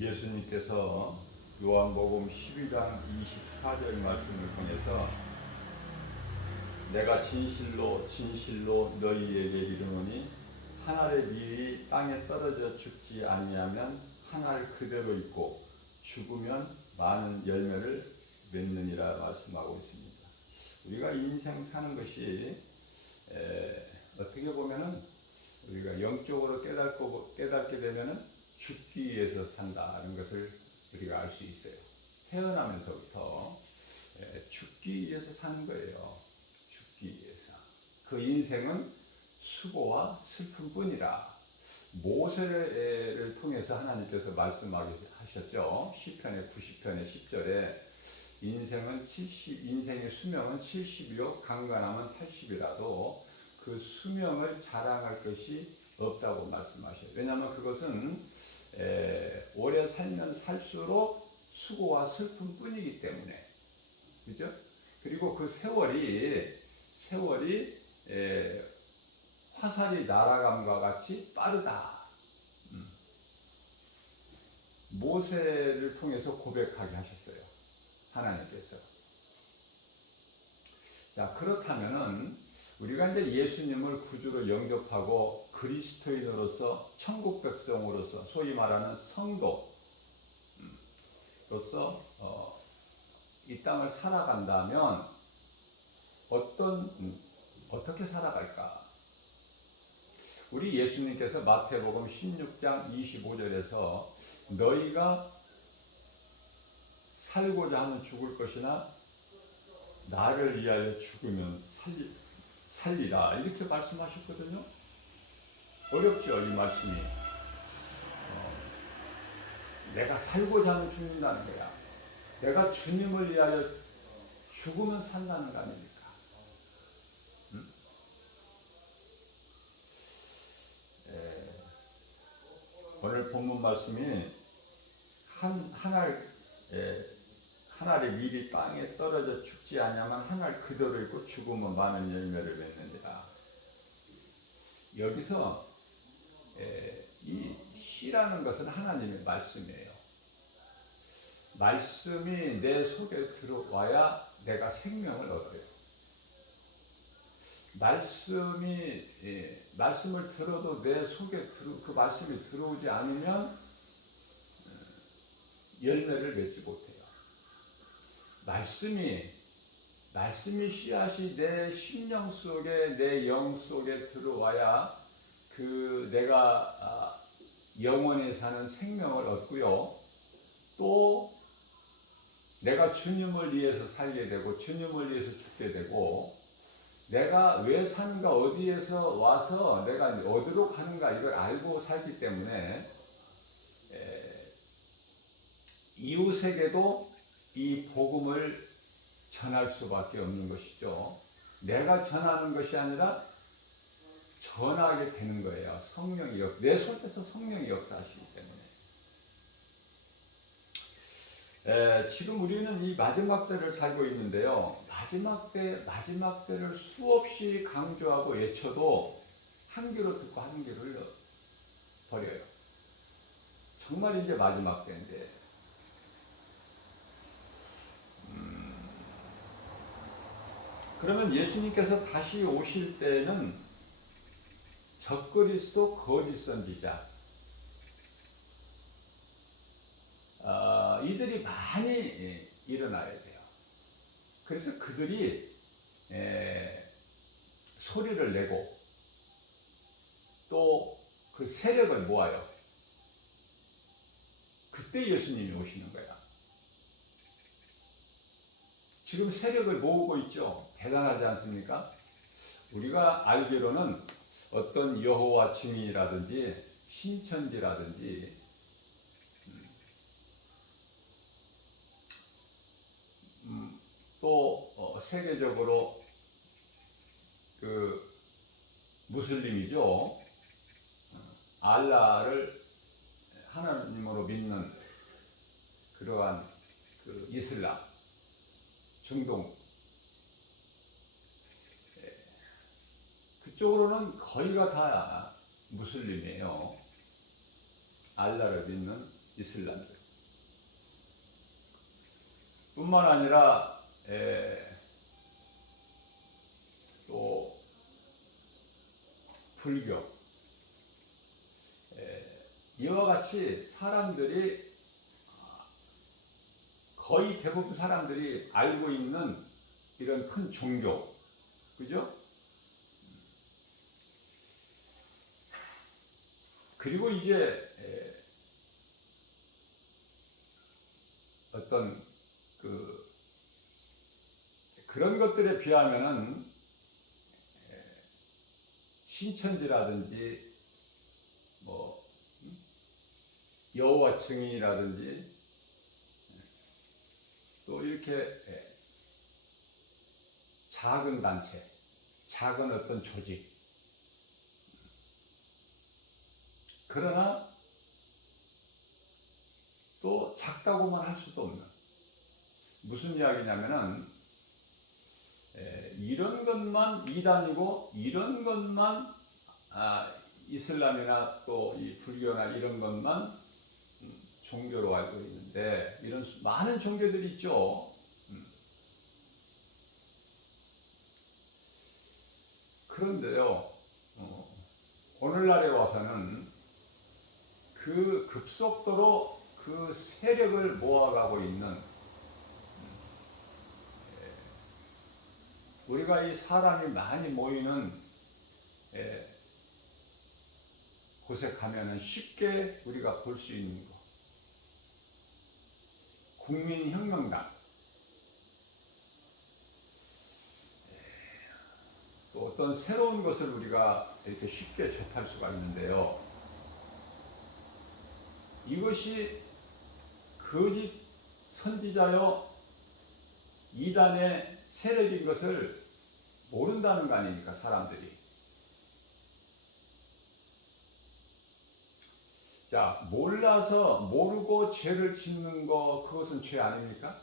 예수님께서 요한복음 12장 24절 말씀을 통해서 내가 진실로 진실로 너희에게 이르노니 한 알의 밀이 땅에 떨어져 죽지 아니하면 한 알 그대로 있고 죽으면 많은 열매를 맺느니라 말씀하고 있습니다. 우리가 인생 사는 것이 어떻게 보면은 우리가 영적으로 깨닫게 되면은 죽기 위해서 산다는 것을 우리가 알 수 있어요. 태어나면서부터 죽기 위해서 사는 거예요. 죽기 위해서. 그 인생은 수고와 슬픔뿐이라. 모세를 통해서 하나님께서 말씀하셨죠. 시편의 90편의 10절에 인생의 수명은 70이요 강건하면 80이라도 그 수명을 자랑할 것이 없다고 말씀하셔요. 왜냐하면 그것은 오래 살면 살수록 수고와 슬픔뿐이기 때문에, 그죠? 그리고 그 세월이 화살이 날아감과 같이 빠르다. 모세를 통해서 고백하게 하셨어요. 하나님께서. 자, 그렇다면은 우리가 이제 예수님을 구주로 영접하고 그리스도인으로서 천국 백성으로서 소위 말하는 성도로서 이 땅을 살아간다면 어떻게 살아갈까? 우리 예수님께서 마태복음 16장 25절에서 너희가 살고자 하면 죽을 것이나 나를 위하여 죽으면 살리라 이렇게 말씀하셨거든요. 어렵죠, 이 말씀이. 내가 살고자 하면 죽는다는 거야. 내가 주님을 위하여 죽으면 산다는 거 아닙니까? 오늘 본문 말씀이 한 알의 밀이 땅에 떨어져 죽지 않으면 한 알 그대로 있고 죽으면 많은 열매를 맺느니라. 여기서 이 씨라는 것은 하나님의 말씀이에요. 말씀이 내 속에 들어와야 내가 생명을 얻어요. 말씀을 들어도 내 속에 그 말씀이 들어오지 않으면 열매를 맺지 못해요. 말씀이 씨앗이 내 심령 속에, 내 영 속에 들어와야 내가 영원히 사는 생명을 얻고요. 또 내가 주님을 위해서 살게 되고 주님을 위해서 죽게 되고 내가 왜 사는가 어디에서 와서 내가 어디로 가는가 이걸 알고 살기 때문에 이웃에게도 이 복음을 전할 수밖에 없는 것이죠. 내가 전하는 것이 아니라 전하게 되는 거예요. 내 속에서 성령이 역사하시기 때문에. 지금 우리는 이 마지막 때를 살고 있는데요. 마지막 때를 수없이 강조하고 외쳐도 한 귀로 듣고 한 귀를 버려요. 정말 이제 마지막 때인데. 그러면 예수님께서 다시 오실 때는 적그리스도 거짓 선지자 이들이 많이 일어나야 돼요. 그래서 그들이 소리를 내고 또 그 세력을 모아요. 그때 예수님이 오시는 거야. 지금 세력을 모으고 있죠. 대단하지 않습니까? 우리가 알기로는 어떤 여호와 증인이라든지 신천지라든지 또 세계적으로 그 무슬림이죠. 알라를 하나님으로 믿는 그러한 그 이슬람, 중동 그쪽으로는 거의가 다 무슬림이에요. 알라를 믿는 이슬람교. 뿐만 아니라 또 불교, 이와 같이 사람들이 거의 대부분 사람들이 알고 있는 이런 큰 종교, 그죠? 그리고 이제 어떤 그런 것들에 비하면은 신천지라든지 뭐 여호와 증인이라든지 또 이렇게 작은 단체, 작은 어떤 조직, 그러나 또 작다고만 할 수도 없는, 무슨 이야기냐면은 이런 것만 이단이고 이런 것만 이슬람이나 또 이 불교나 이런 것만 종교로 알고 있는데, 이런 많은 종교들이 있죠. 그런데요, 오늘날에 와서는 그 급속도로 그 세력을 모아가고 있는, 우리가 이 사람이 많이 모이는 곳에 가면은 쉽게 우리가 볼 수 있는 것, 국민혁명당, 또 어떤 새로운 것을 우리가 이렇게 쉽게 접할 수가 있는데요, 이것이 거짓 선지자여 이단의 세력인 것을 모른다는 거 아닙니까, 사람들이. 자, 몰라서 모르고 죄를 짓는 거, 그것은 죄 아닙니까?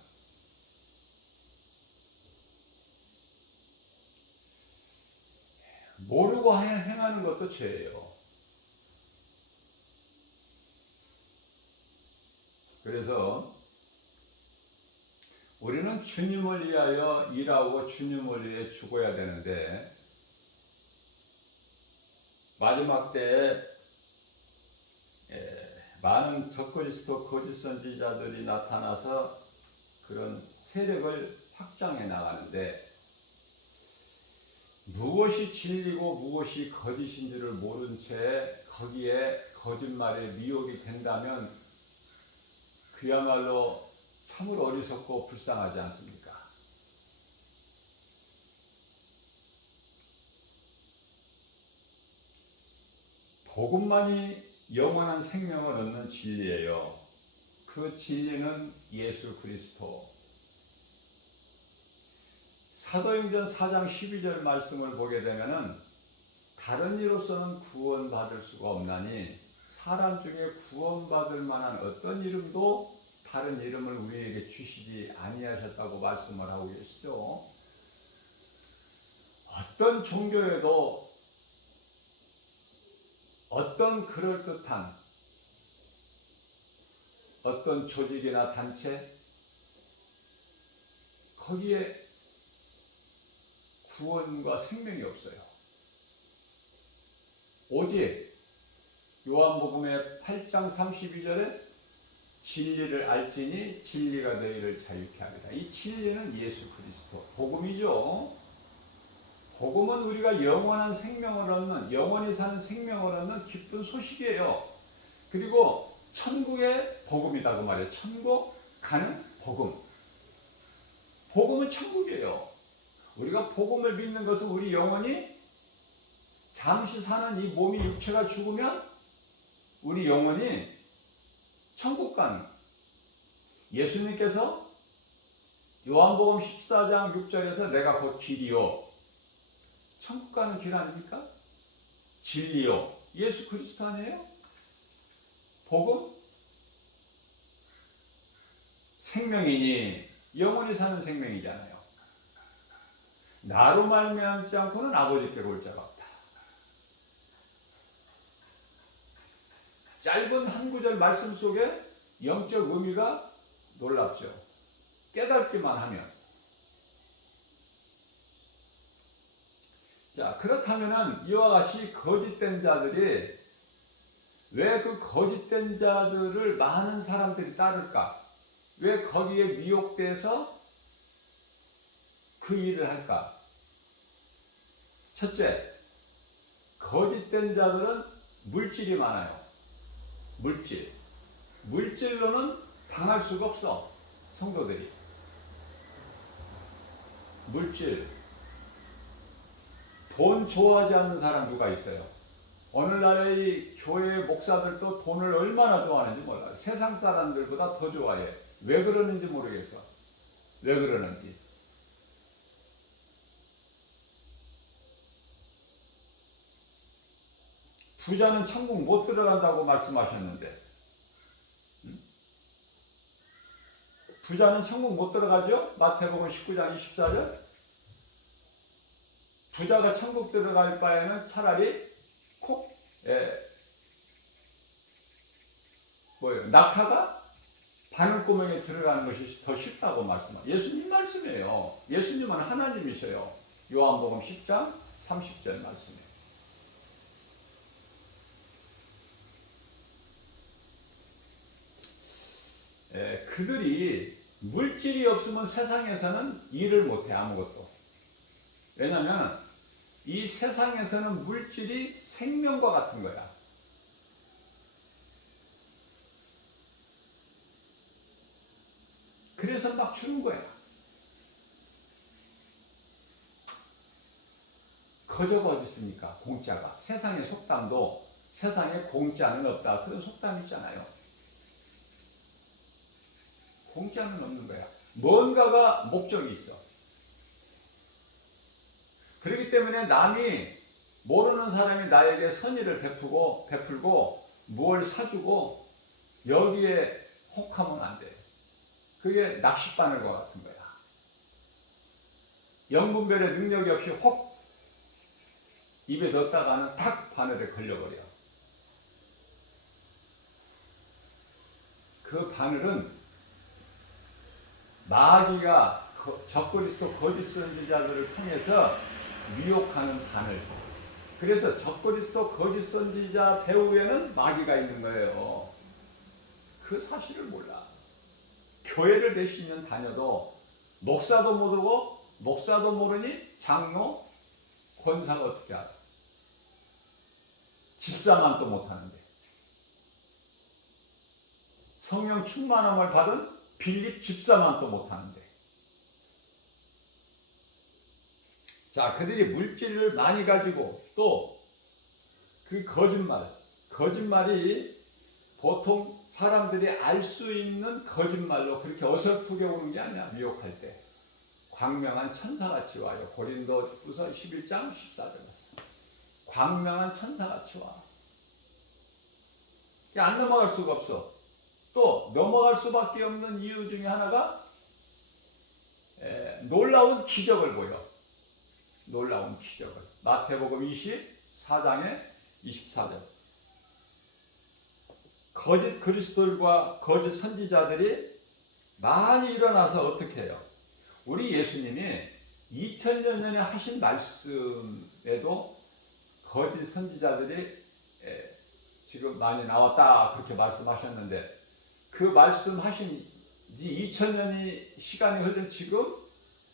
모르고 행하는 것도 죄예요. 그래서 우리는 주님을 위하여 일하고 주님을 위해 죽어야 되는데, 마지막 때에 많은 적그리스도 거짓 선지자들이 나타나서 그런 세력을 확장해 나가는데, 무엇이 진리고 무엇이 거짓인지를 모른 채 거기에 거짓말에 미혹이 된다면 그야말로 참으로 어리석고 불쌍하지 않습니까? 복음만이 영원한 생명을 얻는 진리예요. 그 진리는 예수 그리스도. 사도행전 4장 12절 말씀을 보게 되면은 다른 이로서는 구원받을 수가 없나니 사람 중에 구원받을 만한 어떤 이름도 다른 이름을 우리에게 주시지 아니하셨다고 말씀을 하고 계시죠. 어떤 종교에도 어떤 그럴듯한 어떤 조직이나 단체, 거기에 구원과 생명이 없어요. 오직 요한복음의 8장 32절에 진리를 알지니 진리가 너희를 자유케 하리라. 이 진리는 예수 그리스도, 복음이죠. 복음은 우리가 영원한 생명을 얻는, 영원히 사는 생명을 얻는 기쁜 소식이에요. 그리고 천국의 복음이라고 말해요. 천국 가는 복음. 복음은 천국이에요. 우리가 복음을 믿는 것은 우리 영혼이 잠시 사는 이 몸이, 육체가 죽으면 우리 영혼이 천국 가는, 예수님께서 요한복음 14장 6절에서 내가 곧 길이요, 천국 가는 길 아닙니까? 진리요, 예수 그리스도 아니에요? 복음? 생명이니 영원히 사는 생명이잖아요. 나로 말미암지 않고는 아버지께로 올 자가 없다. 짧은 한 구절 말씀 속에 영적 의미가 놀랍죠. 깨닫기만 하면. 자, 그렇다면은 이와 같이 거짓된 자들이 왜 그 거짓된 자들을 많은 사람들이 따를까? 왜 거기에 미혹돼서 그 일을 할까? 첫째, 거짓된 자들은 물질이 많아요. 물질로는 당할 수가 없어. 성도들이. 물질. 돈 좋아하지 않는 사람 누가 있어요? 오늘날의 교회 목사들도 돈을 얼마나 좋아하는지 몰라요. 세상 사람들보다 더 좋아해. 왜 그러는지 모르겠어. 왜 그러는지. 부자는 천국 못 들어간다고 말씀하셨는데, 부자는 천국 못 들어가죠? 마태복음 19장 24절. 부자가 천국 들어갈 바에는 차라리 낙타가 바늘구멍에 들어가는 것이 더 쉽다고 말씀하세요. 예수님 말씀이에요. 예수님은 하나님이셔요. 요한복음 10장 30절 말씀이에요. 그들이 물질이 없으면 세상에서는 일을 못해. 아무것도. 왜냐하면 이 세상에서는 물질이 생명과 같은 거야. 그래서 막 주는 거야. 거저가 어디 있습니까? 공짜가. 세상의 속담도 세상에 공짜는 없다. 그런 속담 있잖아요. 공짜는 없는 거야. 뭔가가 목적이 있어. 그렇기 때문에 남이 모르는 사람이 나에게 선의를 베풀고 뭘 사주고 여기에 혹하면 안 돼. 그게 낚싯바늘과 같은 거야. 영분별의 능력이 없이 혹 입에 넣었다가는 탁 바늘에 걸려버려. 그 바늘은 마귀가 적그리스도 거짓 선지자들을 통해서 미혹하는 바늘. 그래서 적그리스도 거짓 선지자 배후에는 마귀가 있는 거예요. 그 사실을 몰라. 교회를 낼 수 있는 다녀도 목사도 모르고 목사도 모르니 장로, 권사가 어떻게 알아? 집사만 또 못하는데. 성령 충만함을 받은 빌립 집사만 또 못하는데. 자, 그들이 물질을 많이 가지고 또 그 거짓말이 보통 사람들이 알 수 있는 거짓말로 그렇게 어설프게 오는 게 아니야. 미혹할 때 광명한 천사같이 와요. 고린도후서 11장 14절. 광명한 천사같이 와. 안 넘어갈 수가 없어. 또 넘어갈 수밖에 없는 이유 중에 하나가 놀라운 기적을 보여. 놀라운 기적을. 마태복음 24장에 24절. 거짓 그리스도들과 거짓 선지자들이 많이 일어나서 어떻게 해요? 우리 예수님이 2000년 전에 하신 말씀에도 거짓 선지자들이 지금 많이 나왔다 그렇게 말씀하셨는데, 그 말씀하신 지 2000년이 시간이 흐른 지금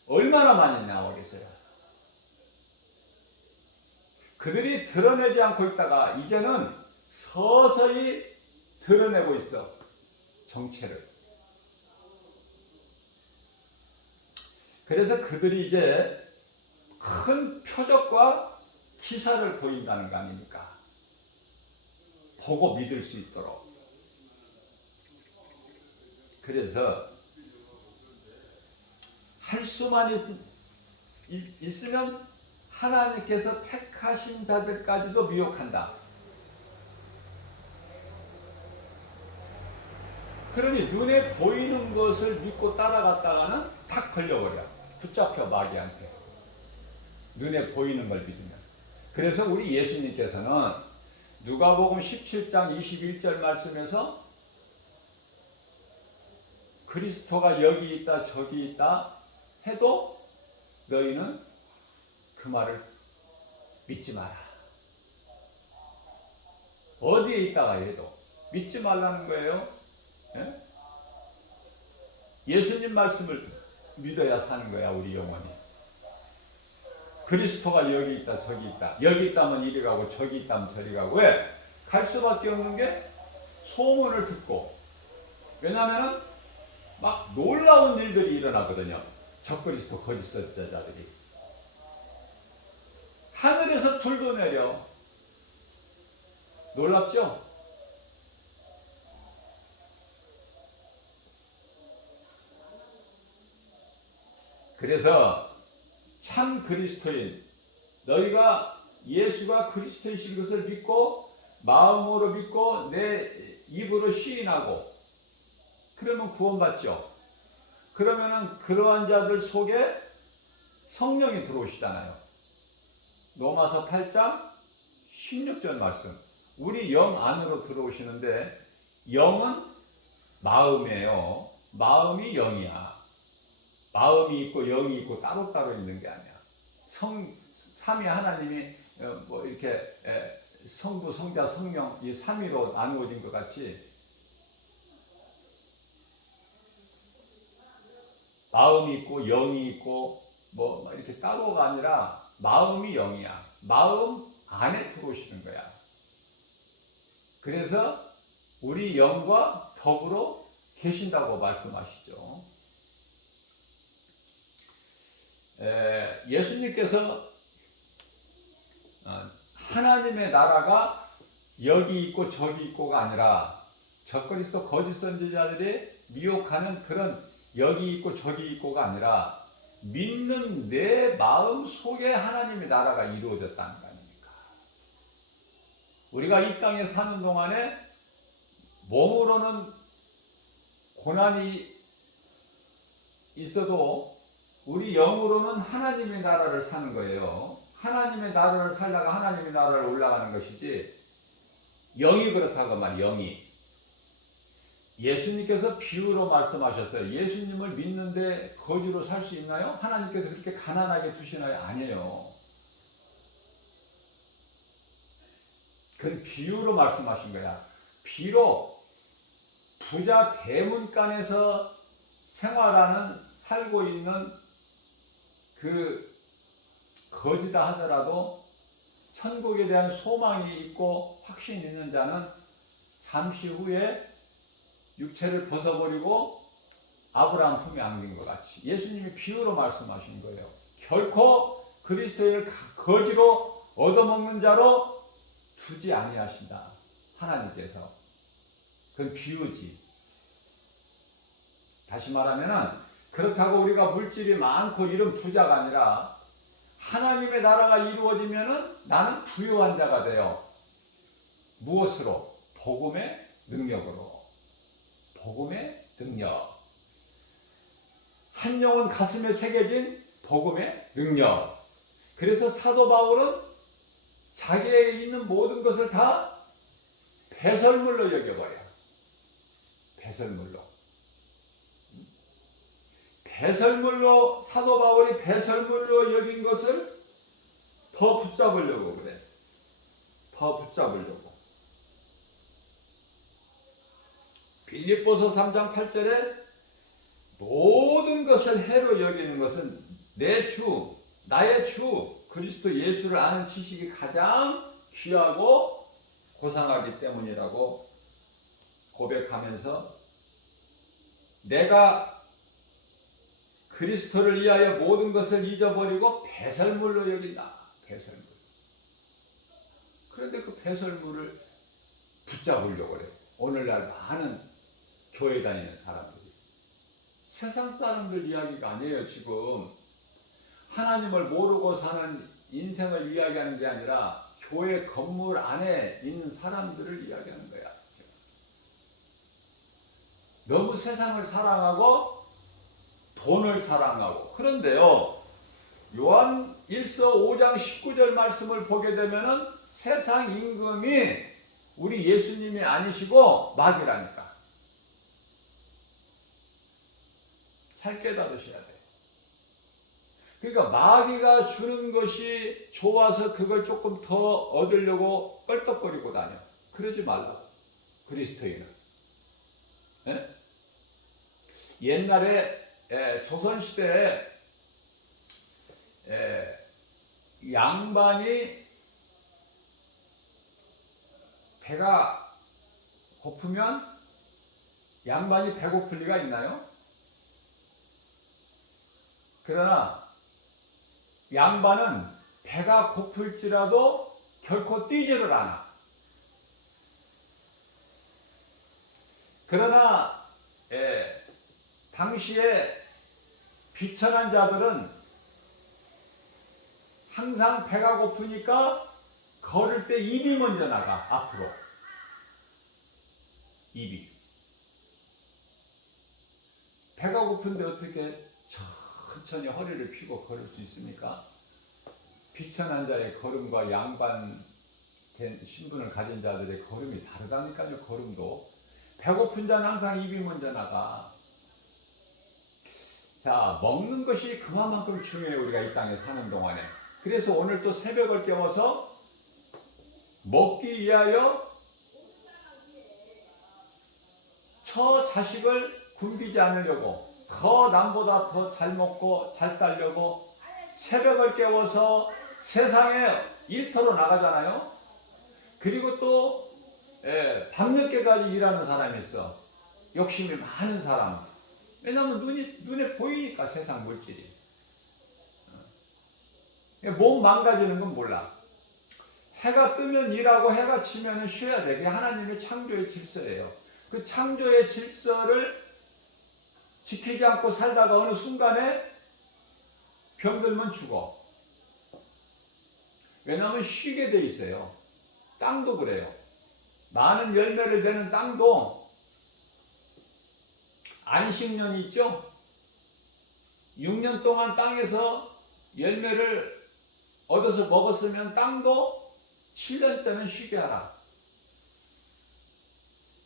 얼마나 많이 나오겠어요? 그들이 드러내지 않고 있다가 이제는 서서히 드러내고 있어. 정체를. 그래서 그들이 이제 큰 표적과 기사를 보인다는 거 아닙니까? 보고 믿을 수 있도록. 그래서 할 수만 있으면 하나님께서 택하신 자들까지도 미혹한다. 그러니 눈에 보이는 것을 믿고 따라갔다가는 탁 걸려버려. 붙잡혀 마귀한테. 눈에 보이는 걸 믿으면. 그래서 우리 예수님께서는 누가복음 17장 21절 말씀에서 그리스도가 여기 있다 저기 있다 해도 너희는 그 말을 믿지 마라. 어디에 있다가 해도 믿지 말라는 거예요. 예? 예수님 말씀을 믿어야 사는 거야, 우리 영혼이. 그리스도가 여기 있다 저기 있다, 여기 있다면 이리 가고 저기 있다면 저리 가고. 왜? 갈 수밖에 없는 게 소문을 듣고. 왜냐하면 막 놀라운 일들이 일어나거든요. 적그리스도 거짓 선지자들이 하늘에서 불도 내려. 놀랍죠? 그래서 참 그리스도인, 너희가 예수가 그리스도이신 것을 믿고 마음으로 믿고 내 입으로 시인하고 그러면 구원받죠. 그러면은 그러한 자들 속에 성령이 들어오시잖아요. 로마서 8장 16절 말씀. 우리 영 안으로 들어오시는데, 영은 마음이에요. 마음이 영이야. 마음이 있고 영이 있고 따로따로 있는 게 아니야. 삼위 하나님이 뭐 이렇게 성부, 성자, 성령 이 삼위로 나누어진 것 같이 마음이 있고 영이 있고 뭐 이렇게 따로가 아니라 마음이 영이야. 마음 안에 들어오시는 거야. 그래서 우리 영과 더불어 계신다고 말씀하시죠. 예수님께서 하나님의 나라가 여기 있고 저기 있고가 아니라 적그리스도 거짓 선지자들이 미혹하는 그런 여기 있고 저기 있고가 아니라 믿는 내 마음 속에 하나님의 나라가 이루어졌다는 거 아닙니까? 우리가 이 땅에 사는 동안에 몸으로는 고난이 있어도 우리 영으로는 하나님의 나라를 사는 거예요. 하나님의 나라를 살다가 하나님의 나라를 올라가는 것이지, 영이 그렇다고 말이에요. 영이. 예수님께서 비유로 말씀하셨어요. 예수님을 믿는데 거지로 살 수 있나요? 하나님께서 그렇게 가난하게 두시나요? 아니에요. 그건 비유로 말씀하신 거야. 비록 부자 대문간에서 생활하는, 살고 있는 그 거지다 하더라도 천국에 대한 소망이 있고 확신이 있는 자는 잠시 후에 육체를 벗어버리고 아브라함 품에 안긴 것 같이 예수님이 비유로 말씀하신 거예요. 결코 그리스도인을 거지로 얻어먹는 자로 두지 아니하신다. 하나님께서. 그건 비유지. 다시 말하면은 그렇다고 우리가 물질이 많고 이런 부자가 아니라 하나님의 나라가 이루어지면은 나는 부유한 자가 돼요. 무엇으로? 복음의 능력으로. 복음의 능력. 한 영혼 가슴에 새겨진 복음의 능력. 그래서 사도 바울은 자기에게 있는 모든 것을 다 배설물로 여겨버려. 배설물로. 배설물로, 사도 바울이 배설물로 여긴 것을 더 붙잡으려고 그래. 더 붙잡으려고. 빌립보서 3장 8절에 모든 것을 해로 여기는 것은 내 주, 나의 주 그리스도 예수를 아는 지식이 가장 귀하고 고상하기 때문이라고 고백하면서, 내가 그리스도를 위하여 모든 것을 잊어버리고 배설물로 여긴다. 배설물. 그런데 그 배설물을 붙잡으려고 그래. 오늘날 많은 교회 다니는 사람들이. 세상 사람들 이야기가 아니에요. 지금 하나님을 모르고 사는 인생을 이야기하는 게 아니라 교회 건물 안에 있는 사람들을 이야기하는 거야. 너무 세상을 사랑하고 돈을 사랑하고. 그런데요, 요한 1서 5장 19절 말씀을 보게 되면은 세상 임금이 우리 예수님이 아니시고 마귀라니까. 잘 깨달으셔야 돼요. 그러니까 마귀가 주는 것이 좋아서 그걸 조금 더 얻으려고 껄떡거리고 다녀. 그러지 말라고. 그리스도인은. 예? 옛날에 조선시대에 양반이 배가 고프면 양반이 배고플 리가 있나요? 그러나 양반은 배가 고플지라도 결코 뛰지를 않아. 그러나 당시에 비천한 자들은 항상 배가 고프니까 걸을 때 입이 먼저 나가, 앞으로. 입이. 배가 고픈데 어떻게 천천히 허리를 펴고 걸을 수 있습니까? 비천한 자의 걸음과 양반 된 신분을 가진 자들의 걸음이 다르다니까요. 걸음도. 배고픈 자는 항상 입이 먼저 나가. 자, 먹는 것이 그만큼 중요해요. 우리가 이 땅에 사는 동안에. 그래서 오늘 또 새벽을 깨워서 먹기 위하여 처 자식을 굶기지 않으려고, 더 남보다 더 잘 먹고 잘 살려고 새벽을 깨워서 세상에 일터로 나가잖아요. 그리고 또 밤늦게까지 일하는 사람이 있어. 욕심이 많은 사람. 왜냐하면 눈에 보이니까 세상 물질이. 몸 망가지는 건 몰라. 해가 뜨면 일하고 해가 지면 쉬어야 돼. 그게 하나님의 창조의 질서예요. 그 창조의 질서를 지키지 않고 살다가 어느 순간에 병들면 죽어. 왜냐하면 쉬게 돼 있어요. 땅도 그래요. 많은 열매를 내는 땅도 안식년이 있죠. 6년 동안 땅에서 열매를 얻어서 먹었으면 땅도 7년째는 쉬게 하라.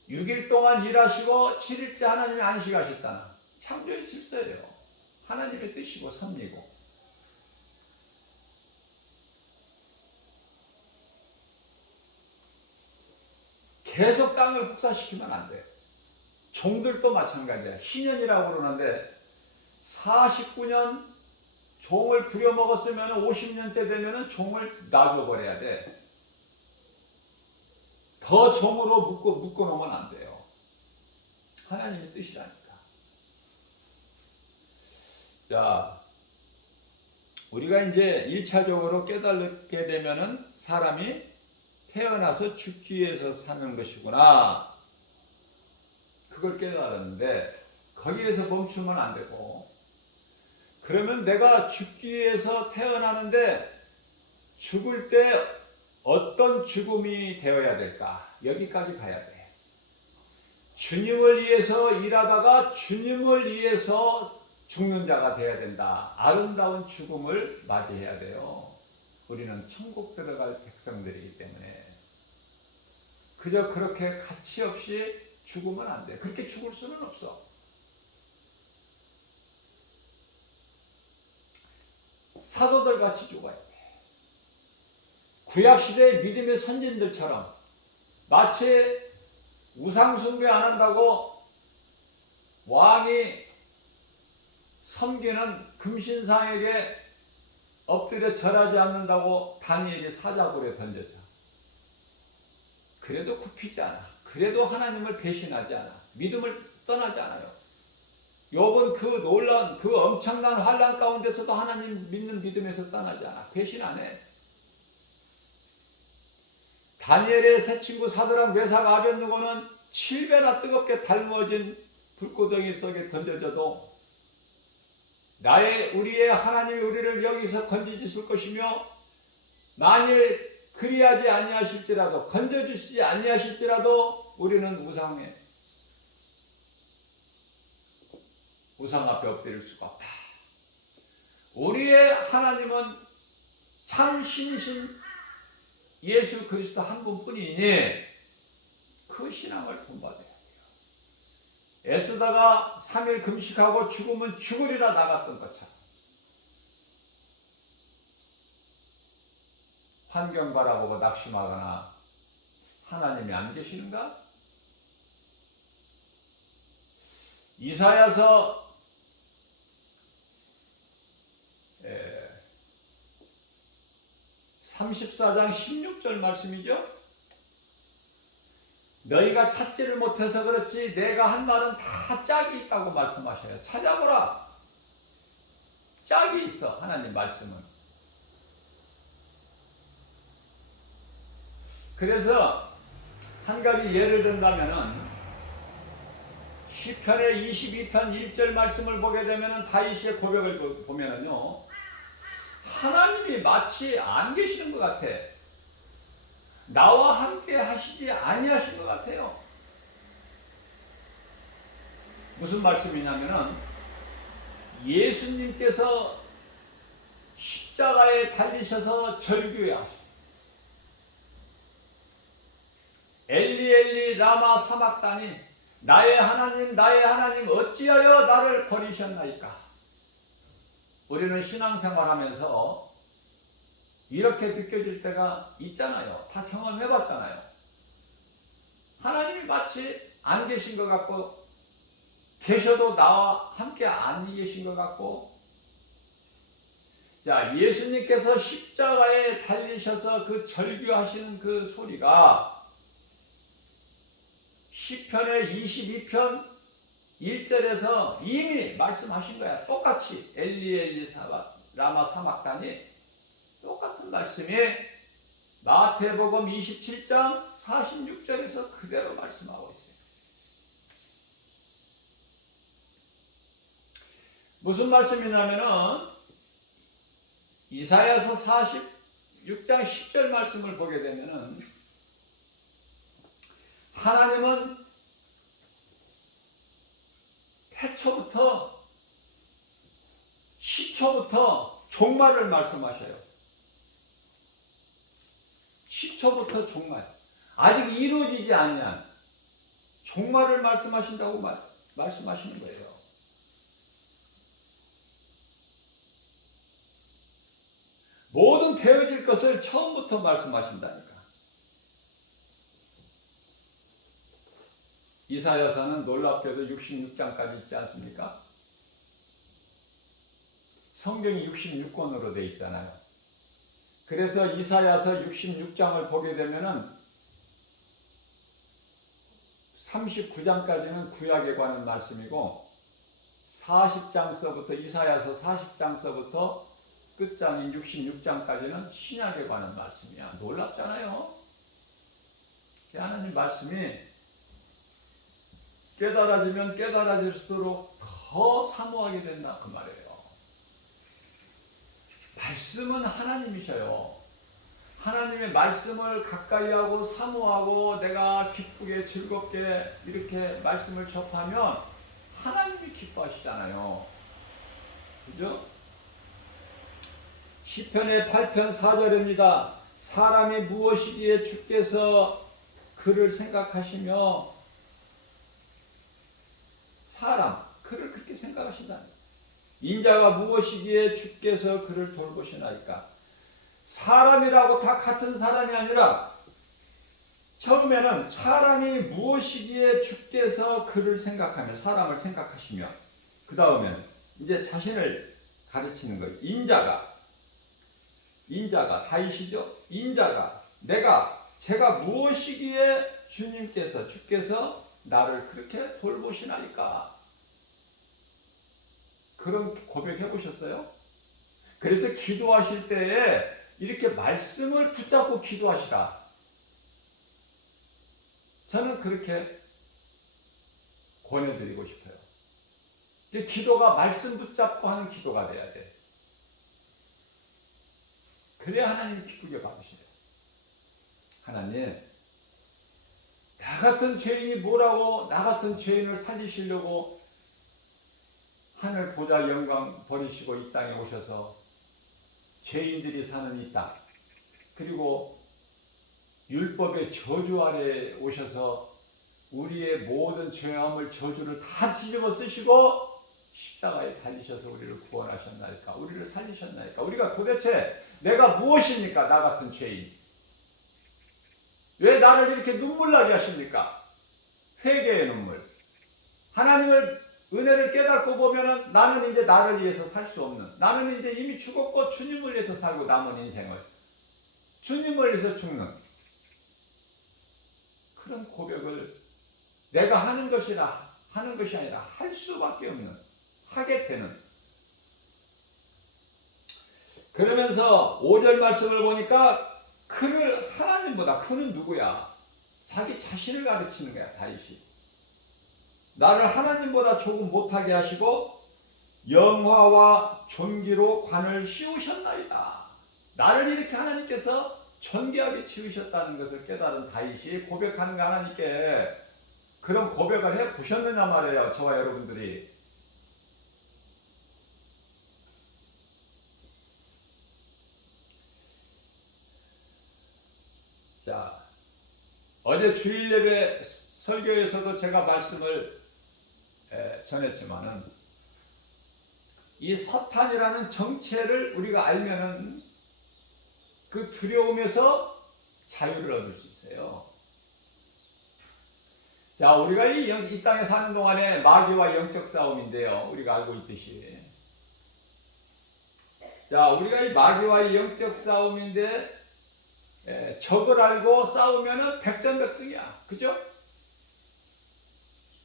6일 동안 일하시고 7일째 하나님이 안식하셨다나. 창조의 질서예요. 하나님의 뜻이고 섭리고. 계속 땅을 복사시키면 안 돼. 종들도 마찬가지야. 희년이라고 그러는데 49년 종을 부려먹었으면 50년째 되면 종을 놔줘버려야 돼. 더 종으로 묶어놓으면 안 돼요. 하나님의 뜻이라니까. 자, 우리가 이제 1차적으로 깨닫게 되면은 사람이 태어나서 죽기 위해서 사는 것이구나. 그걸 깨달았는데 거기에서 멈추면 안 되고, 그러면 내가 죽기 위해서 태어나는데 죽을 때 어떤 죽음이 되어야 될까? 여기까지 가야 돼. 주님을 위해서 일하다가 주님을 위해서 죽는 자가 되어야 된다. 아름다운 죽음을 맞이해야 돼요. 우리는 천국 들어갈 백성들이기 때문에. 그저 그렇게 가치 없이 죽으면 안 돼. 그렇게 죽을 수는 없어. 사도들 같이 죽어야 돼. 구약시대의 믿음의 선진들처럼 마치 우상숭배 안 한다고 왕이 섬기는 금신상에게 엎드려 절하지 않는다고 다니엘이 사자굴에 던졌죠. 그래도 굽히지 않아. 그래도 하나님을 배신하지 않아. 믿음을 떠나지 않아요. 욥은 그 놀라운, 그 엄청난 환난 가운데서도 하나님 믿는 믿음에서 떠나지 않아. 배신 안 해. 다니엘의 새 친구 사드락 메삭 아벳느고는 7배나 뜨겁게 달궈진 불구덩이 속에 던져져도 우리의 하나님이 우리를 여기서 건져주실 것이며, 만일 그리하지 아니하실지라도, 건져주시지 아니하실지라도 우리는 우상 앞에 엎드릴 수가 없다. 우리의 하나님은 참 신이신 예수 그리스도 한 분뿐이니 그 신앙을 본받아야 돼요. 애쓰다가 3일 금식하고 죽으면 죽으리라 나갔던 것처럼 환경 바라보고 낙심하거나 하나님이 안 계시는가? 이사야서 34장 16절 말씀이죠. 너희가 찾지를 못해서 그렇지 내가 한 말은 다 짝이 있다고 말씀하셔요. 찾아보라. 짝이 있어. 하나님 말씀은. 그래서 한 가지 예를 든다면은 시편의 22편 1절 말씀을 보게 되면은 다윗의 고백을 보면은요, 하나님이 마치 안 계시는 것 같아. 나와 함께 하시지 아니하신 것 같아요. 무슨 말씀이냐면은 예수님께서 십자가에 달리셔서 절규해 하시고 엘리 엘리 라마 사막다니 나의 하나님 어찌하여 나를 버리셨나이까. 우리는 신앙생활하면서 이렇게 느껴질 때가 있잖아요. 다 경험해봤잖아요. 하나님이 마치 안 계신 것 같고 계셔도 나와 함께 안 계신 것 같고. 자, 예수님께서 십자가에 달리셔서 그 절규하시는 그 소리가 시편의 22편 1절에서 이미 말씀하신 거야. 똑같이 엘리 엘리 라마 사막다니 똑같은 말씀이 마태복음 27장 46절에서 그대로 말씀하고 있어요. 무슨 말씀이냐면은 이사야서 46장 10절 말씀을 보게 되면은 하나님은 태초부터 시초부터 종말을 말씀하셔요. 시초부터 종말. 아직 이루어지지 않은 종말을 말씀하신다고 말씀하시는 거예요. 모든 되어질 것을 처음부터 말씀하신다니까. 이사야서는 놀랍게도 66장까지 있지 않습니까? 성경이 66권으로 되어 있잖아요. 그래서 이사야서 66장을 보게 되면은 39장까지는 구약에 관한 말씀이고 40장서부터 이사야서 40장서부터 끝장인 66장까지는 신약에 관한 말씀이야. 놀랍잖아요. 하나님 말씀이 깨달아지면 깨달아질수록 더 사모하게 된다 그 말이에요. 말씀은 하나님이셔요. 하나님의 말씀을 가까이 하고 사모하고 내가 기쁘게 즐겁게 이렇게 말씀을 접하면 하나님이 기뻐하시잖아요. 그죠? 시편의 8편 4절입니다. 사람이 무엇이기에 주께서 그를 생각하시며 사람, 그를 그렇게 생각하신다니. 인자가 무엇이기에 주께서 그를 돌보시나이까. 사람이라고 다 같은 사람이 아니라 처음에는 사람이 무엇이기에 주께서 그를 생각하며 사람을 생각하시며 그 다음에는 이제 자신을 가르치는 거예요. 인자가 다윗이죠. 인자가 제가 무엇이기에 주께서 나를 그렇게 돌보시나이까. 그런 고백해 보셨어요? 그래서 기도하실 때에 이렇게 말씀을 붙잡고 기도하시라. 저는 그렇게 권해드리고 싶어요. 기도가 말씀 붙잡고 하는 기도가 돼야 돼. 그래야 하나님 기쁘게 받으시네요. 하나님, 나 같은 죄인이 뭐라고 나 같은 죄인을 살리시려고 하늘 보좌 영광 버리시고 이 땅에 오셔서 죄인들이 사는 이 땅, 그리고 율법의 저주 아래 오셔서 우리의 모든 죄함을 저주를 다 뒤집어 쓰시고 십자가에 달리셔서 우리를 구원하셨나이까? 우리를 살리셨나이까? 우리가 도대체 내가 무엇입니까? 나 같은 죄인. 왜 나를 이렇게 눈물 나게 하십니까? 회개의 눈물. 하나님을 은혜를 깨닫고 보면은 나는 이제 나를 위해서 살 수 없는, 나는 이제 이미 죽었고 주님을 위해서 살고 남은 인생을 주님을 위해서 죽는 그런 고백을 내가 하는 것이 아니라 할 수밖에 없는, 하게 되는. 그러면서 5절 말씀을 보니까 그를 하나님보다, 그는 누구야? 자기 자신을 가르치는 거야. 다윗이 나를 하나님보다 조금 못하게 하시고 영화와 존귀로 관을 씌우셨나이다. 나를 이렇게 하나님께서 존귀하게 지으셨다는 것을 깨달은 다윗이 고백하는 거, 하나님께 그런 고백을 해 보셨느냐 말이에요. 저와 여러분들이. 자, 어제 주일 예배 설교에서도 제가 말씀을 전했지만은 이 사탄이라는 정체를 우리가 알면은 그 두려움에서 자유를 얻을 수 있어요. 자, 우리가 이 땅에 사는 동안에 마귀와 영적 싸움인데요. 우리가 알고 있듯이. 자, 우리가 이 마귀와의 영적 싸움인데 적을 알고 싸우면은 백전백승이야. 그죠?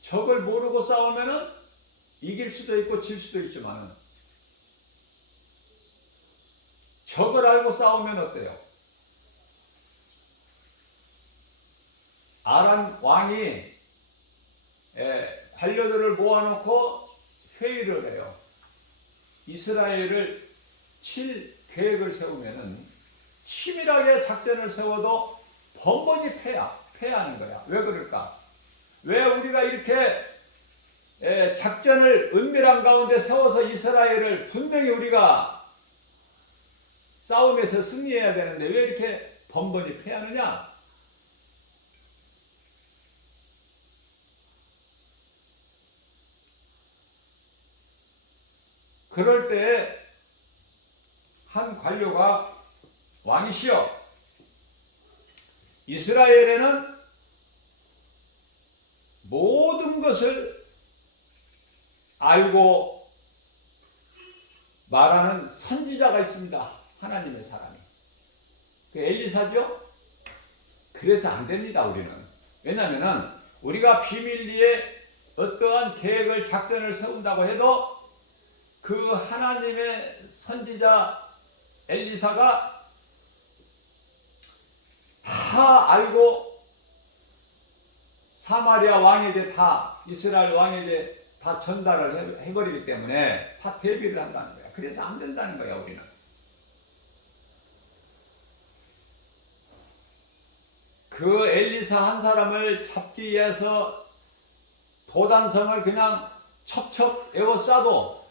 적을 모르고 싸우면은 이길 수도 있고 질 수도 있지만은 적을 알고 싸우면 어때요? 아람 왕이 관료들을 모아놓고 회의를 해요. 이스라엘을 칠 계획을 세우면은 치밀하게 작전을 세워도 번번이 패하는 거야. 왜 그럴까? 왜 우리가 이렇게 작전을 은밀한 가운데 세워서 이스라엘을 분명히 우리가 싸움에서 승리해야 되는데 왜 이렇게 번번이 패하느냐? 그럴 때 한 관료가 왕이시여, 이스라엘에는 모든 것을 알고 말하는 선지자가 있습니다. 하나님의 사람이. 그 엘리사죠? 그래서 안 됩니다, 우리는. 왜냐하면은 우리가 비밀리에 어떠한 계획을, 작전을 세운다고 해도 그 하나님의 선지자 엘리사가 다 알고 사마리아 왕에게, 다 이스라엘 왕에게 다 전달을 해버리기 때문에 다 대비를 한다는 거야. 그래서 안 된다는 거야, 우리는. 그 엘리사 한 사람을 잡기 위해서 도단성을 그냥 척척 에워싸도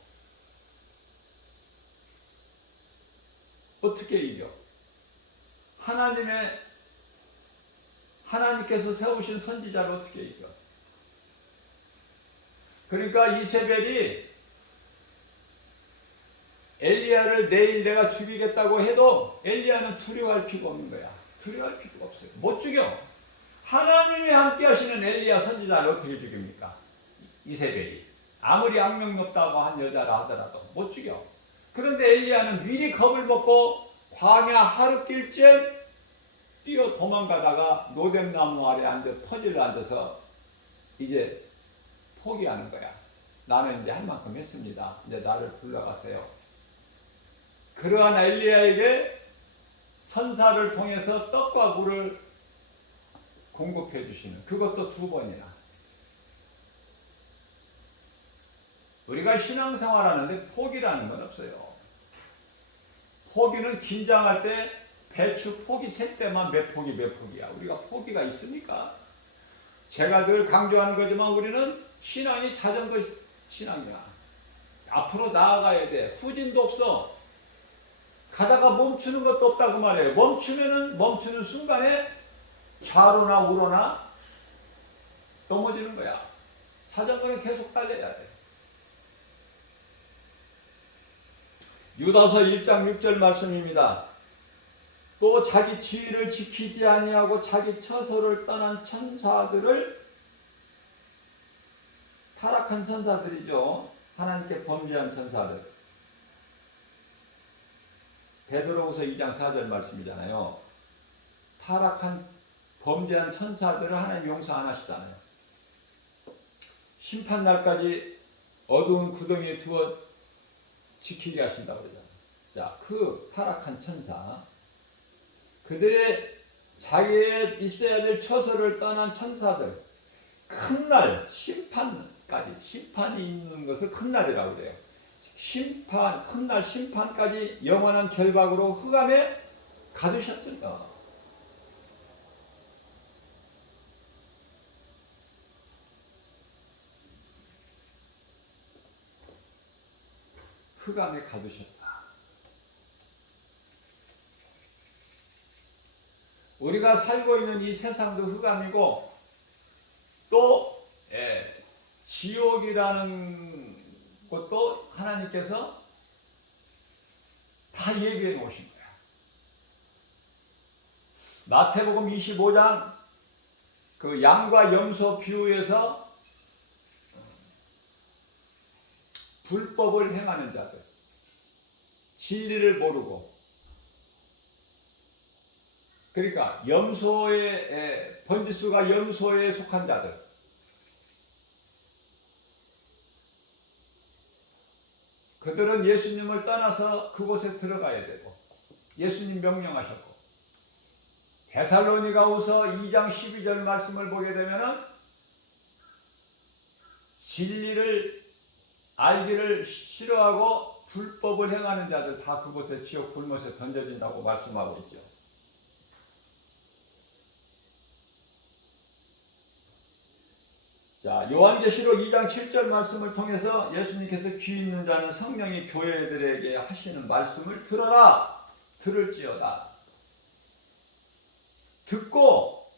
어떻게 이겨? 하나님께서 세우신 선지자를 어떻게 이겨? 그러니까 이세벨이 엘리야를 내일 내가 죽이겠다고 해도 엘리야는 두려워할 필요가 없는 거야. 두려워할 필요가 없어요. 못 죽여. 하나님이 함께 하시는 엘리야 선지자를 어떻게 죽입니까? 이세벨이. 아무리 악명 높다고 한 여자라 하더라도 못 죽여. 그런데 엘리야는 미리 겁을 먹고 광야 하룻길쯤 뛰어 도망가다가 노뎀나무 아래 퍼즐을 앉아서 이제 포기하는 거야. 나는 이제 할 만큼 했습니다. 이제 나를 불러가세요. 그러한 엘리야에게 천사를 통해서 떡과 물을 공급해 주시는, 그것도 2번이나. 우리가 신앙생활하는데 포기라는 건 없어요. 포기는 긴장할 때 배추 포기 셀 때만 몇 포기야. 우리가 포기가 있습니까? 제가 늘 강조하는 거지만 우리는 신앙이 자전거 신앙이야. 앞으로 나아가야 돼. 후진도 없어. 가다가 멈추는 것도 없다고 말해요. 멈추는 순간에 좌로나 우로나 넘어지는 거야. 자전거는 계속 달려야 돼. 유다서 1장 6절 말씀입니다. 또 자기 지위를 지키지 아니하고 자기 처소를 떠난 천사들을, 타락한 천사들이죠. 하나님께 범죄한 천사들. 베드로후서 2장 4절 말씀이잖아요. 타락한 범죄한 천사들을 하나님 용서 안 하시잖아요. 심판날까지 어두운 구덩이에 두어 지키게 하신다고 그러잖아요. 자, 그 타락한 천사, 그들의 자기의 있어야 될 처소를 떠난 천사들, 큰 날, 심판이 있는 것을 큰 날이라고 그래요. 큰 날 심판까지 영원한 결박으로 흑암에 가두셨습니다. 흑암에 가두셨다. 우리가 살고 있는 이 세상도 흑암이고, 또 지옥이라는 것도 하나님께서 다 예비해 놓으신 거야. 마태복음 25장 그 양과 염소 비유에서 불법을 행하는 자들, 진리를 모르고, 그러니까 염소의 번지수가 염소에 속한 자들, 그들은 예수님을 떠나서 그곳에 들어가야 되고, 예수님 명령하셨고, 데살로니가후서 2장 12절 말씀을 보게 되면은 진리를 알기를 싫어하고 불법을 행하는 자들 다 그곳에 지옥 불못에 던져진다고 말씀하고 있죠. 자, 요한계시록 2장 7절 말씀을 통해서 예수님께서 귀 있는 자는 성령이 교회들에게 하시는 말씀을 들어라. 들을지어다. 듣고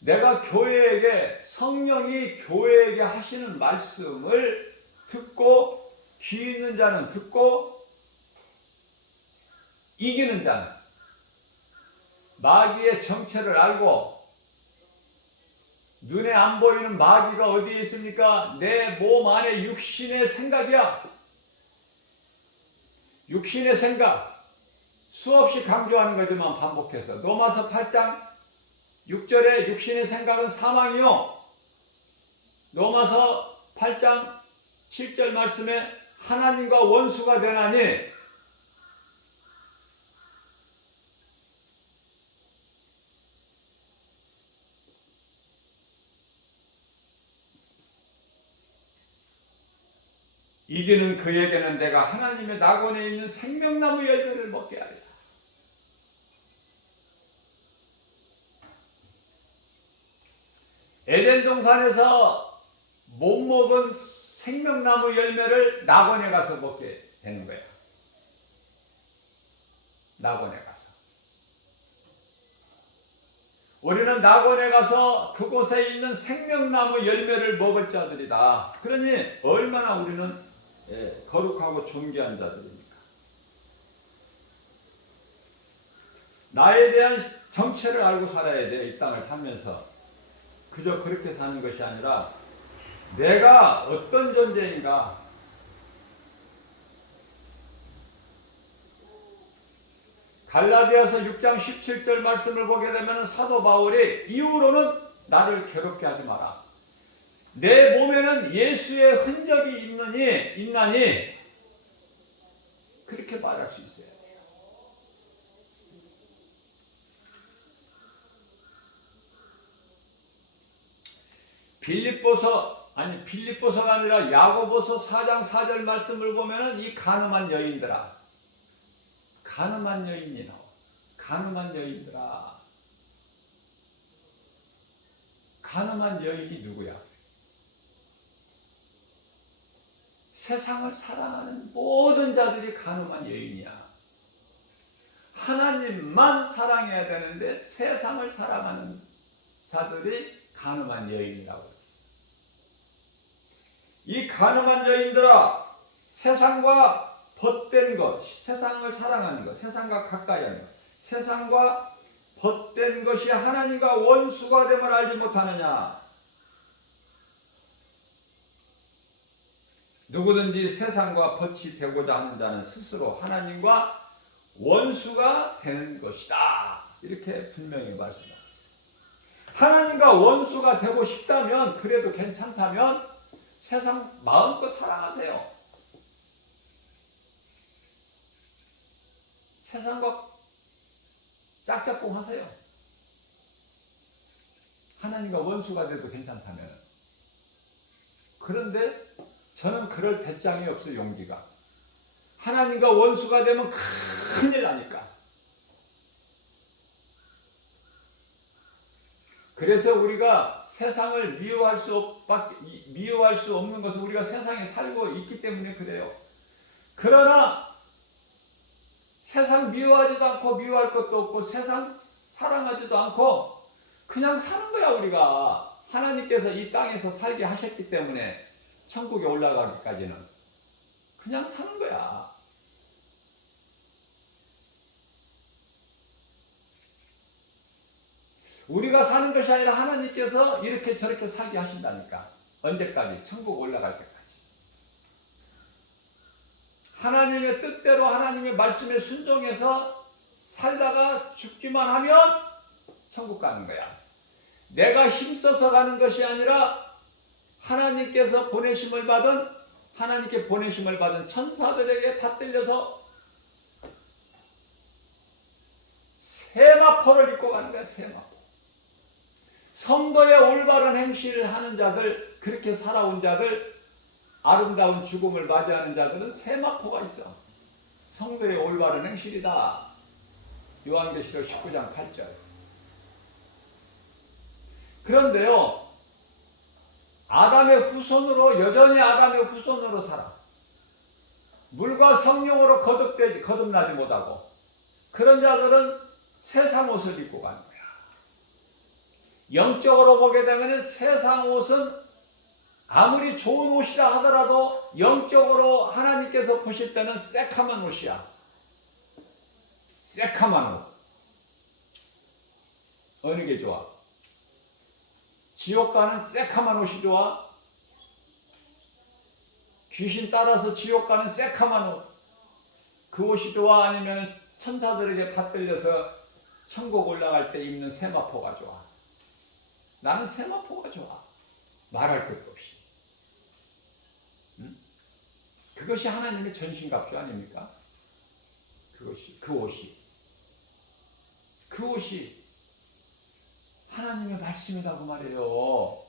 내가 교회에게, 성령이 교회에게 하시는 말씀을 듣고, 귀 있는 자는 듣고, 이기는 자는 마귀의 정체를 알고, 눈에 안 보이는 마귀가 어디에 있습니까? 내 몸 안에 육신의 생각이야. 육신의 생각. 수없이 강조하는 거지만 반복해서. 로마서 8장 6절에 육신의 생각은 사망이요. 로마서 8장 7절 말씀에 하나님과 원수가 되나니, 이기는 그에게는 내가 하나님의 낙원에 있는 생명나무 열매를 먹게 하리라. 에덴 동산에서 못 먹은 생명나무 열매를 낙원에 가서 먹게 되는 거예요. 낙원에 가서. 우리는 낙원에 가서 그곳에 있는 생명나무 열매를 먹을 자들이다. 그러니 얼마나 우리는 거룩하고 존귀한 자들입니까? 나에 대한 정체를 알고 살아야 돼. 이 땅을 살면서 그저 그렇게 사는 것이 아니라 내가 어떤 존재인가, 갈라디아서 6장 17절 말씀을 보게 되면 사도 바울이 이후로는 나를 괴롭게 하지 마라. 내 몸에는 예수의 흔적이 있나니 그렇게 말할 수 있어요. 빌립보서가 아니라 야고보서 4장 4절 말씀을 보면은 이 가늠한 여인들아, 가늠한 여인이 나와. 가늠한 여인들아. 가늠한 여인이 누구야? 세상을 사랑하는 모든 자들이 가늠한 여인이야. 하나님만 사랑해야 되는데 세상을 사랑하는 자들이 가늠한 여인이라고. 이 간음한 자인들아, 세상과 벗된 것, 세상을 사랑하는 것, 세상과 가까이 하는 것, 세상과 벗된 것이 하나님과 원수가 됨을 알지 못하느냐. 누구든지 세상과 벗이 되고자 하는 자는 스스로 하나님과 원수가 되는 것이다. 이렇게 분명히 말씀합니다. 하나님과 원수가 되고 싶다면, 그래도 괜찮다면 세상 마음껏 사랑하세요. 세상과 짝짝꿍 하세요. 하나님과 원수가 돼도 괜찮다면. 그런데 저는 그럴 배짱이 없어요. 용기가. 하나님과 원수가 되면 큰일 나니까. 그래서 우리가 세상을 미워할 수 없는 것은 우리가 세상에 살고 있기 때문에 그래요. 그러나 세상 미워하지도 않고 미워할 것도 없고 세상 사랑하지도 않고 그냥 사는 거야. 우리가 하나님께서 이 땅에서 살게 하셨기 때문에 천국에 올라가기까지는 그냥 사는 거야. 우리가 사는 것이 아니라 하나님께서 이렇게 저렇게 살게 하신다니까. 언제까지? 천국 올라갈 때까지. 하나님의 뜻대로 하나님의 말씀에 순종해서 살다가 죽기만 하면 천국 가는 거야. 내가 힘써서 가는 것이 아니라 하나님께 보내심을 받은 천사들에게 받들려서 세마포를 입고 가는 거야. 세마포. 성도의 올바른 행실을 하는 자들, 그렇게 살아온 자들, 아름다운 죽음을 맞이하는 자들은 세마포가 있어. 성도의 올바른 행실이다. 요한계시록 19장 8절. 그런데요, 여전히 아담의 후손으로 살아. 물과 성령으로 거듭나지 못하고, 그런 자들은 세상 옷을 입고 가는 거야. 영적으로 보게 되면 세상 옷은 아무리 좋은 옷이라 하더라도 영적으로 하나님께서 보실 때는 새카만 옷이야. 새카만 옷. 어느 게 좋아? 지옥 가는 새카만 옷이 좋아? 귀신 따라서 지옥 가는 새카만 옷, 그 옷이 좋아? 아니면 천사들에게 받들려서 천국 올라갈 때 입는 세마포가 좋아? 나는 세마포가 좋아. 말할 것도 없이. 그것이 하나님의 전신갑주 아닙니까? 그 옷이 하나님의 말씀이라고 말이에요.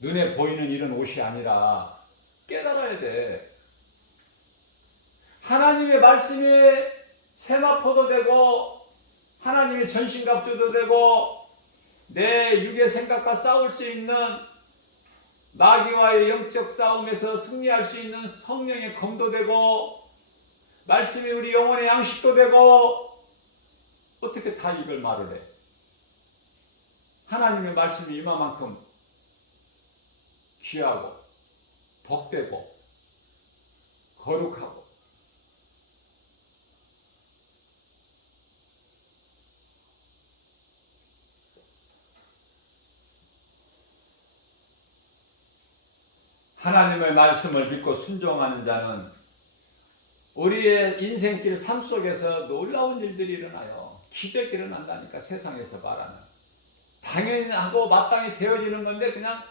눈에 보이는 이런 옷이 아니라 깨달아야 돼. 하나님의 말씀이 세마포도 되고 하나님의 전신갑주도 되고 내 육의 생각과 싸울 수 있는 마귀와의 영적 싸움에서 승리할 수 있는 성령의 검도 되고 말씀이 우리 영혼의 양식도 되고 어떻게 다 이걸 말을 해? 하나님의 말씀이 이만큼 귀하고 복되고 거룩하고 하나님의 말씀을 믿고 순종하는 자는 우리의 인생길 삶 속에서 놀라운 일들이 일어나요. 기적이 일어난다니까. 세상에서 말하는 당연하고 마땅히 되어지는 건데 그냥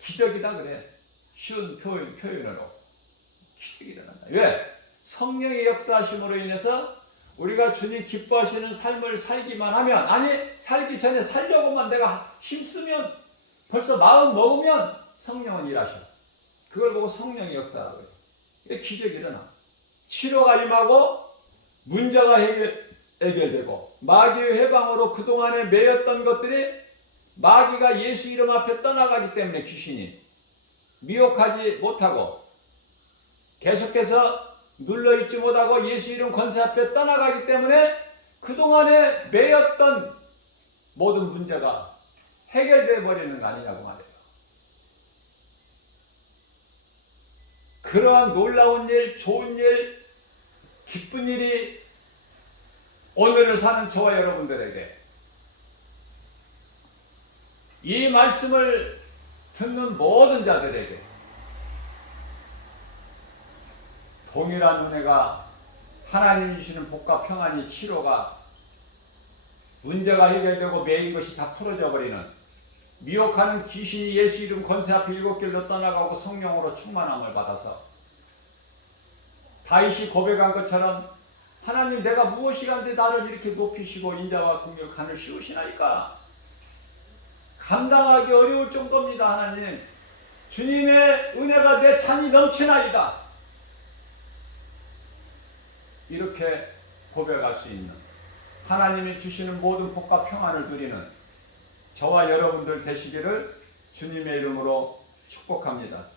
기적이다 그래. 쉬운 표현으로 기적이 일어난다. 왜? 성령의 역사하심으로 인해서 우리가 주님 기뻐하시는 삶을 살기만 하면, 아니 살기 전에 살려고만 내가 힘쓰면, 벌써 마음 먹으면 성령은 일하셔. 그걸 보고 성령의 역사라고 해요. 이게 기적이 일어나. 치료가 임하고 문제가 해결되고 마귀의 해방으로 그동안에 매였던 것들이 마귀가 예수 이름 앞에 떠나가기 때문에 귀신이 미혹하지 못하고 계속해서 눌러있지 못하고 예수 이름 권세 앞에 떠나가기 때문에 그동안에 매였던 모든 문제가 해결되어 버리는 거 아니냐고 말해요. 그러한 놀라운 일, 좋은 일, 기쁜 일이 오늘을 사는 저와 여러분들에게 이 말씀을 듣는 모든 자들에게 동일한 은혜가 하나님이 주시는 복과 평안이 치료가 문제가 해결되고 매인 것이 다 풀어져 버리는 미혹하는 귀신이 예수 이름 권세 앞에 일곱 길로 떠나가고 성령으로 충만함을 받아서 다윗이 고백한 것처럼 하나님 내가 무엇이 간데 나를 이렇게 높이시고 인자와 긍휼 간을 씌우시나이까 감당하기 어려울 정도입니다. 하나님 주님의 은혜가 내 잔이 넘치나이다 이렇게 고백할 수 있는 하나님이 주시는 모든 복과 평안을 누리는 저와 여러분들 되시기를 주님의 이름으로 축복합니다.